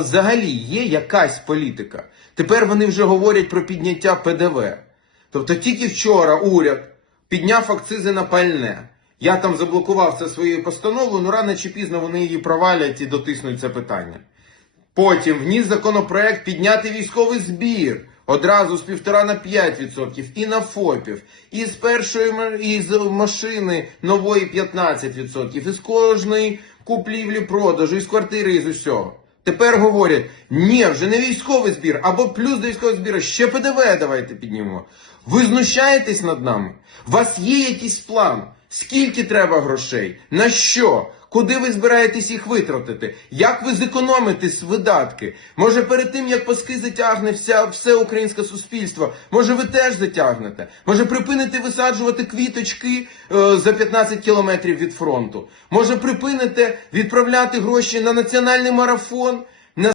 Взагалі є якась політика. Тепер вони вже говорять про підняття ПДВ. Тобто тільки вчора уряд підняв акцизи на пальне. Я там заблокував це своєю постановою, ну рано чи пізно вони її провалять і дотиснуть це питання. Потім вніс законопроект підняти військовий збір одразу з півтора на 5% і на ФОПів, і з першої з машини нової 15%, і з кожної куплівлі продажу, і з квартири, і з усього. Тепер говорять, ні, вже не військовий збір, або плюс до військового збіру, ще ПДВ давайте піднімемо. Ви знущаєтесь над нами? У вас є якийсь план? Скільки треба грошей? На що? Куди ви збираєтесь їх витратити? Як ви зекономите видатки? Може перед тим, як паски затягне вся, все українське суспільство, може ви теж затягнете? Може припините висаджувати квіточки е, за 15 кілометрів від фронту? Може припините відправляти гроші на національний марафон?